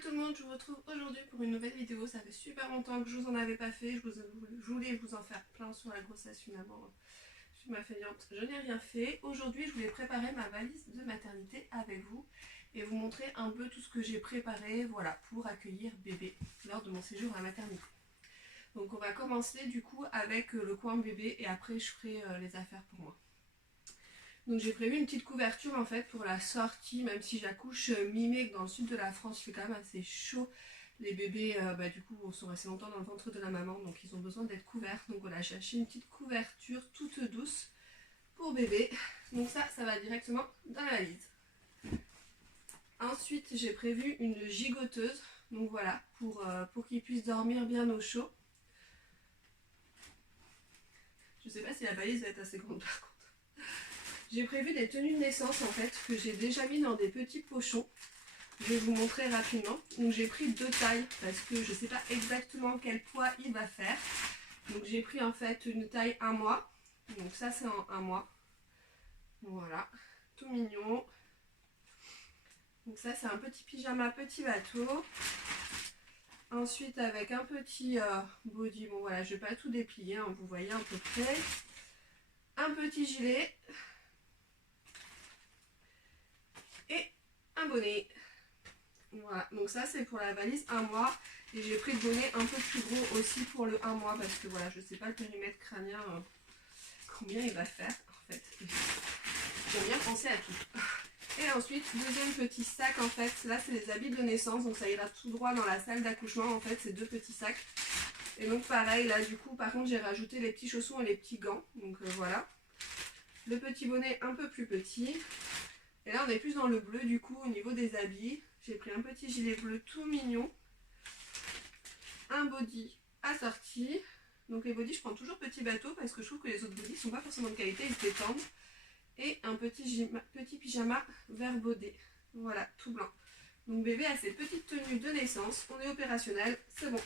tout le monde, je vous retrouve aujourd'hui pour une nouvelle vidéo. Ça fait super longtemps que je vous en avais pas fait. Je voulais vous en faire plein sur la grossesse finalement. Je suis ma feignante, je n'ai rien fait. Aujourd'hui, je voulais préparer ma valise de maternité avec vous et vous montrer un peu tout ce que j'ai préparé, voilà, pour accueillir bébé lors de mon séjour à la maternité. Donc on va commencer du coup avec le coin bébé et après je ferai les affaires pour moi. Donc j'ai prévu une petite couverture en fait pour la sortie, même si j'accouche mi-mai, que dans le sud de la France il fait quand même assez chaud. Les bébés du coup sont restés longtemps dans le ventre de la maman, donc ils ont besoin d'être couverts. Donc voilà, j'ai acheté une petite couverture toute douce pour bébé. Donc ça va directement dans la valise. Ensuite j'ai prévu une gigoteuse, donc voilà, pour qu'il puisse dormir bien au chaud. Je sais pas si la valise va être assez grande par contre. J'ai prévu des tenues de naissance en fait que j'ai déjà mis dans des petits pochons. Je vais vous montrer rapidement. Donc j'ai pris deux tailles parce que je ne sais pas exactement quel poids il va faire. Donc j'ai pris en fait une taille 1 mois. Donc ça c'est en 1 mois. Voilà, tout mignon. Donc ça c'est un petit pyjama petit bateau. Ensuite avec un petit body. Bon voilà, je ne vais pas tout déplier, hein, vous voyez à peu près. Un petit gilet. Un bonnet. Voilà, donc ça c'est pour la valise 1 mois. Et j'ai pris le bonnet un peu plus gros aussi pour le 1 mois parce que voilà, je sais pas le périmètre crânien combien il va faire en fait. J'ai bien pensé à tout. Et ensuite, deuxième petit sac en fait, là c'est les habits de naissance, donc ça ira tout droit dans la salle d'accouchement en fait, c'est deux petits sacs. Et donc pareil, là du coup par contre j'ai rajouté les petits chaussons et les petits gants, donc voilà. Le petit bonnet un peu plus petit. Et là on est plus dans le bleu du coup au niveau des habits. J'ai pris un petit gilet bleu tout mignon. Un body assorti. Donc les bodys je prends toujours petit bateau parce que je trouve que les autres bodys sont pas forcément de qualité, ils se détendent. Et un petit pyjama vert baudé. Voilà, tout blanc. Donc bébé a ses petites tenues de naissance. On est opérationnel, c'est bon.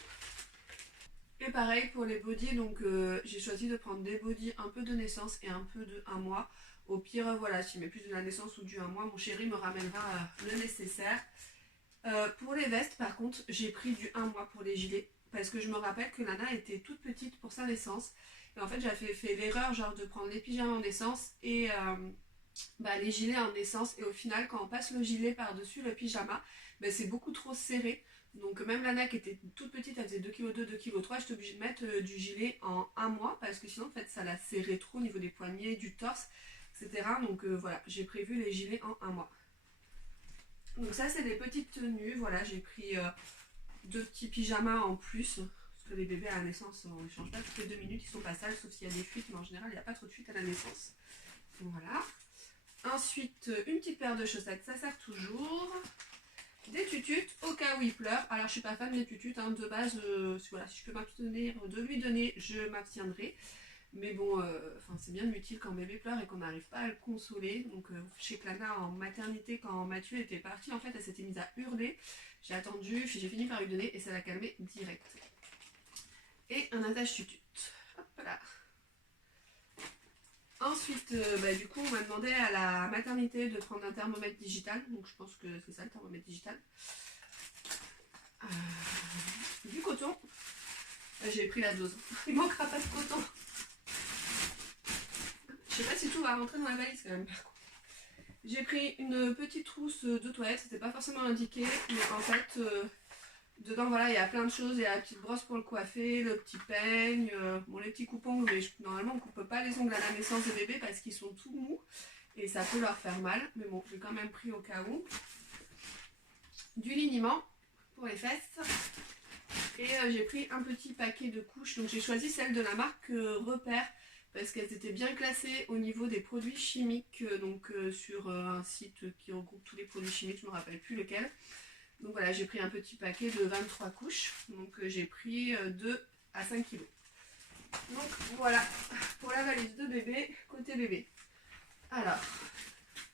Et pareil pour les bodys, donc j'ai choisi de prendre des bodys un peu de naissance et un peu de 1 mois. Au pire, voilà, s'il met plus de la naissance ou du 1 mois, mon chéri me ramènera le nécessaire. Pour les vestes, par contre, j'ai pris du 1 mois pour les gilets. Parce que je me rappelle que Lana était toute petite pour sa naissance. Et en fait, j'avais fait l'erreur genre de prendre les pyjamas en naissance et les gilets en naissance. Et au final, quand on passe le gilet par-dessus le pyjama, c'est beaucoup trop serré. Donc même Lana qui était toute petite, elle faisait 2,2 kg, 2,3 kg, j'étais obligée de mettre du gilet en 1 mois. Parce que sinon, en fait, ça la serrait trop au niveau des poignets, du torse, etc. Donc voilà, j'ai prévu les gilets en 1 mois. Donc ça c'est des petites tenues, voilà j'ai pris deux petits pyjamas en plus, parce que les bébés à la naissance on ne change pas toutes les 2 minutes, ils sont pas sales sauf s'il y a des fuites, mais en général il n'y a pas trop de fuites à la naissance. Voilà. Ensuite une petite paire de chaussettes, ça sert toujours. Des tututes au cas où il pleure, alors je suis pas fan des tututes, hein, de base, voilà, si je peux m'abstenir de lui donner, je m'abstiendrai. Mais bon, c'est bien utile quand bébé pleure et qu'on n'arrive pas à le consoler. Donc chez Lana en maternité, quand Mathieu était parti, en fait, elle s'était mise à hurler. J'ai attendu, puis j'ai fini par lui donner et ça l'a calmé direct. Et un attache tutute. Hop là. Ensuite, du coup, on m'a demandé à la maternité de prendre un thermomètre digital. Donc je pense que c'est ça le thermomètre digital. Du coton. J'ai pris la dose. Il manquera pas de coton. Je sais pas si tout va rentrer dans la valise quand même par contre. J'ai pris une petite trousse de toilette, c'était pas forcément indiqué, mais en fait dedans voilà il y a plein de choses, il y a la petite brosse pour le coiffer, le petit peigne, bon les petits coupe-ongles, mais normalement on coupe pas les ongles à la naissance des bébés parce qu'ils sont tout mous et ça peut leur faire mal, mais bon j'ai quand même pris au cas où. Du liniment pour les fesses. Et j'ai pris un petit paquet de couches, donc j'ai choisi celle de la marque Repère parce qu'elles étaient bien classées au niveau des produits chimiques, sur un site qui regroupe tous les produits chimiques, je ne me rappelle plus lequel. Donc voilà, j'ai pris un petit paquet de 23 couches, donc j'ai pris 2 à 5 kg. Donc voilà, pour la valise de bébé, côté bébé. Alors,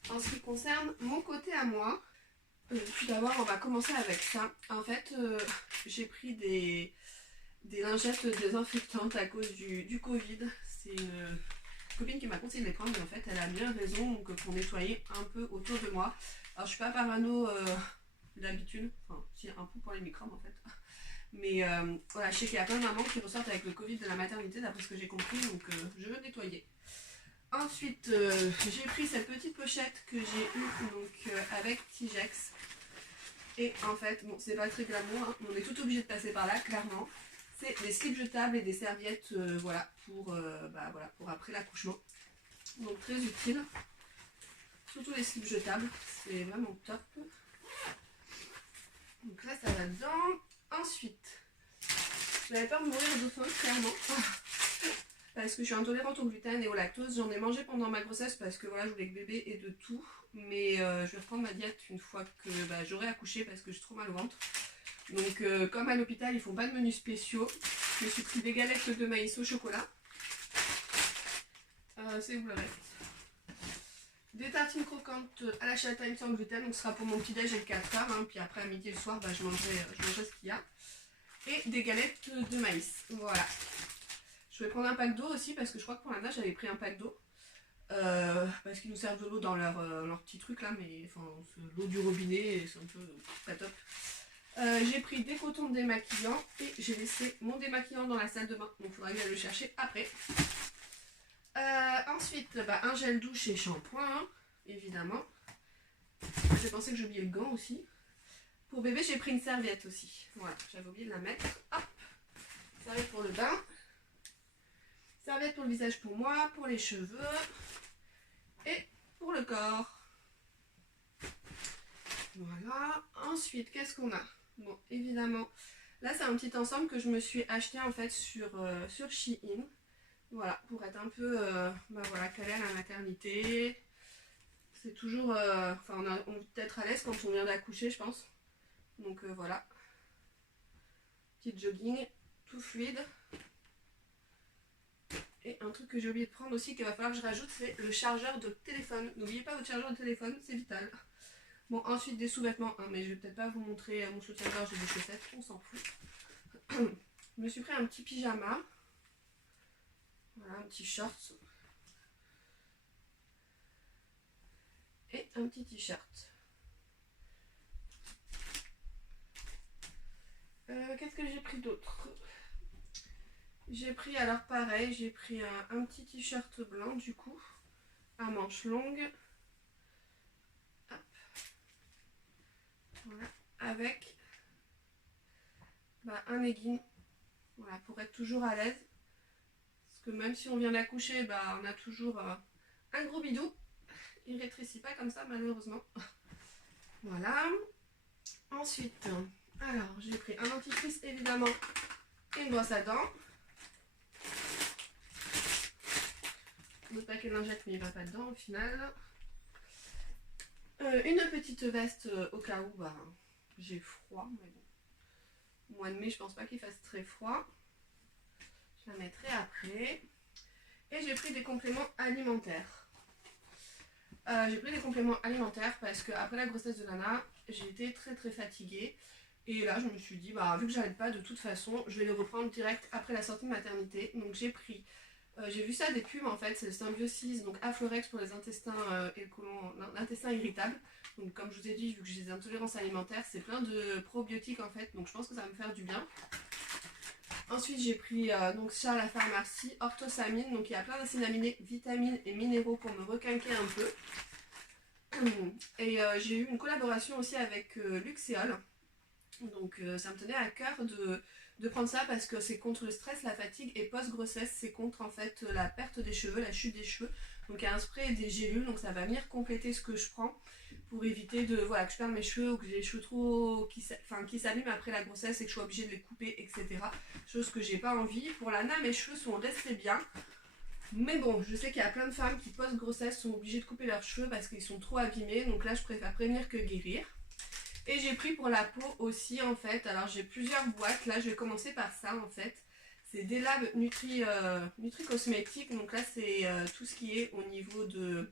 en ce qui concerne mon côté à moi, tout d'abord on va commencer avec ça. En fait, j'ai pris des lingettes désinfectantes à cause du Covid. C'est une copine qui m'a conseillé de les prendre, mais en fait elle a bien raison, donc pour nettoyer un peu autour de moi. Alors je suis pas parano d'habitude. Enfin, si, un peu pour les microbes en fait. Mais voilà, je sais qu'il y a plein de mamans qui ressortent avec le Covid de la maternité, d'après ce que j'ai compris, donc je veux nettoyer. Ensuite, j'ai pris cette petite pochette que j'ai eue donc, avec Tigex. Et en fait, bon, c'est pas très glamour, hein, on est tout obligé de passer par là, clairement. C'est des slips jetables et des serviettes, voilà, pour après l'accouchement. Donc très utile. Surtout les slips jetables, c'est vraiment top. Donc là, ça va dedans. Ensuite, j'avais peur de mourir de faim, clairement. Parce que je suis intolérante au gluten et au lactose. J'en ai mangé pendant ma grossesse parce que voilà, je voulais que bébé ait de tout. Mais je vais reprendre ma diète une fois que j'aurai accouché parce que j'ai trop mal au ventre. Donc comme à l'hôpital, ils font pas de menus spéciaux. Je me suis pris des galettes de maïs au chocolat. C'est où le reste? Des tartines croquantes à la châtaigne sans gluten. Donc ce sera pour mon petit déj à 4h. Hein, puis après à midi et le soir, je mangerai ce qu'il y a. Et des galettes de maïs. Voilà. Je vais prendre un pack d'eau aussi parce que je crois que pour la nage j'avais pris un pack d'eau. Parce qu'ils nous servent de l'eau dans leur petit truc là, mais enfin l'eau du robinet, c'est un peu pas top. J'ai pris des cotons démaquillants et j'ai laissé mon démaquillant dans la salle de bain, donc il faudra bien le chercher après. Ensuite, un gel douche et shampoing, hein, évidemment. J'ai pensé que j'ai oublié le gant aussi. Pour bébé, j'ai pris une serviette aussi. Voilà, j'avais oublié de la mettre. Hop, serviette pour le bain. Serviette pour le visage pour moi, pour les cheveux et pour le corps. Voilà. Ensuite, qu'est-ce qu'on a? Bon, évidemment, là c'est un petit ensemble que je me suis acheté en fait sur Shein. Voilà, pour être un peu voilà, calé à la maternité. C'est toujours... on est peut-être à l'aise quand on vient d'accoucher, je pense. Donc voilà. Petit jogging, tout fluide. Et un truc que j'ai oublié de prendre aussi, qu'il va falloir que je rajoute, c'est le chargeur de téléphone. N'oubliez pas votre chargeur de téléphone, c'est vital. Bon, ensuite des sous-vêtements, hein, mais je vais peut-être pas vous montrer mon soutien-gorge et des chaussettes, on s'en fout. Je me suis pris un petit pyjama. Voilà, un petit short. Et un petit t-shirt. Qu'est-ce que j'ai pris d'autre? J'ai pris, alors pareil, j'ai pris un petit t-shirt blanc du coup, à manches longues. Hop. Voilà, avec un legging, voilà, pour être toujours à l'aise. Parce que même si on vient d'accoucher, on a toujours un gros bidou. Il ne rétrécit pas comme ça malheureusement. Voilà. Ensuite, alors j'ai pris un dentifrice évidemment et une brosse à dents. Le paquet de lingettes mais il ne va pas dedans au final. Une petite veste au cas où j'ai froid. Mais bon. Au mois de mai je pense pas qu'il fasse très froid. Je la mettrai après. Et j'ai pris des compléments alimentaires. Parce qu'après la grossesse de Lana, j'ai été très très fatiguée. Et là, je me suis dit, vu que j'arrête pas de toute façon, je vais les reprendre direct après la sortie de maternité. Donc j'ai pris, j'ai vu ça des pubs en fait, c'est le Symbiosis, donc Aflorex pour les intestins et le côlon, l'intestin irritable. Donc comme je vous ai dit, vu que j'ai des intolérances alimentaires, c'est plein de probiotiques en fait, donc je pense que ça va me faire du bien. Ensuite, j'ai pris donc ça à la pharmacie, orthosamine, donc il y a plein d'acides aminés, vitamines et minéraux pour me requinquer un peu. Et j'ai eu une collaboration aussi avec Luxéol. Donc ça me tenait à cœur de prendre ça parce que c'est contre le stress, la fatigue et post-grossesse, c'est contre en fait la perte des cheveux, la chute des cheveux. Donc il y a un spray et des gélules, donc ça va venir compléter ce que je prends pour éviter que je perde mes cheveux ou que j'ai les cheveux trop qui s'abîment après la grossesse et que je sois obligée de les couper, etc. Chose que j'ai pas envie. Pour Lana, mes cheveux sont restés bien. Mais bon, je sais qu'il y a plein de femmes qui post-grossesse sont obligées de couper leurs cheveux parce qu'ils sont trop abîmés. Donc là, je préfère prévenir que guérir. Et j'ai pris pour la peau aussi en fait. Alors j'ai plusieurs boîtes. Là, je vais commencer par ça en fait. C'est des labs Nutri Cosmétiques. Donc là, c'est tout ce qui est au niveau de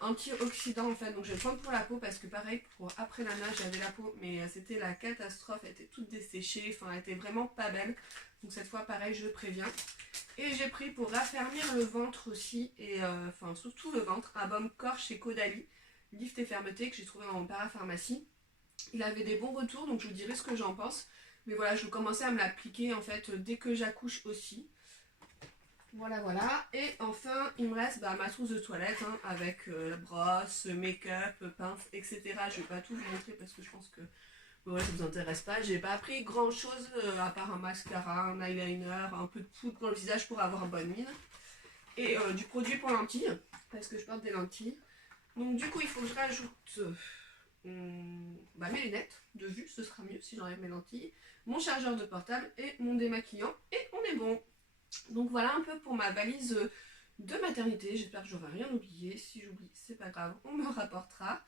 antioxydants en fait. Donc je vais le prendre pour la peau parce que pareil, pour après la nage, j'avais la peau, mais c'était la catastrophe. Elle était toute desséchée. Enfin, elle était vraiment pas belle. Donc cette fois, pareil, je préviens. Et j'ai pris pour raffermir le ventre aussi, et surtout le ventre, un baume corps chez Caudalie, Lift et Fermeté, que j'ai trouvé en parapharmacie. Il avait des bons retours, donc je vous dirai ce que j'en pense. Mais voilà, je vais commencer à me l'appliquer en fait dès que j'accouche aussi. Voilà, voilà. Et enfin, il me reste ma trousse de toilette hein, avec la brosse, make-up, pince, etc. Je vais pas tout vous montrer parce que je pense que ouais, ça vous intéresse pas. J'ai pas pris grand chose à part un mascara, un eyeliner, un peu de poudre dans le visage pour avoir bonne mine. Et du produit pour lentilles, parce que je porte des lentilles. Donc du coup, il faut que je rajoute mes lunettes de vue, ce sera mieux si j'enlève mes lentilles, mon chargeur de portable et mon démaquillant. Et on est bon. Donc voilà un peu pour ma valise de maternité. J'espère que j'aurai rien oublié. Si j'oublie, c'est pas grave, on me rapportera.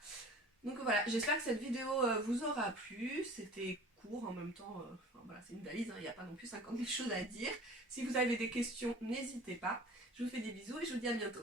Donc voilà, j'espère que cette vidéo vous aura plu. C'était court en même temps. Enfin voilà, c'est une valise, il n'y a pas non plus 50 000 choses à dire. Si vous avez des questions, n'hésitez pas. Je vous fais des bisous et je vous dis à bientôt.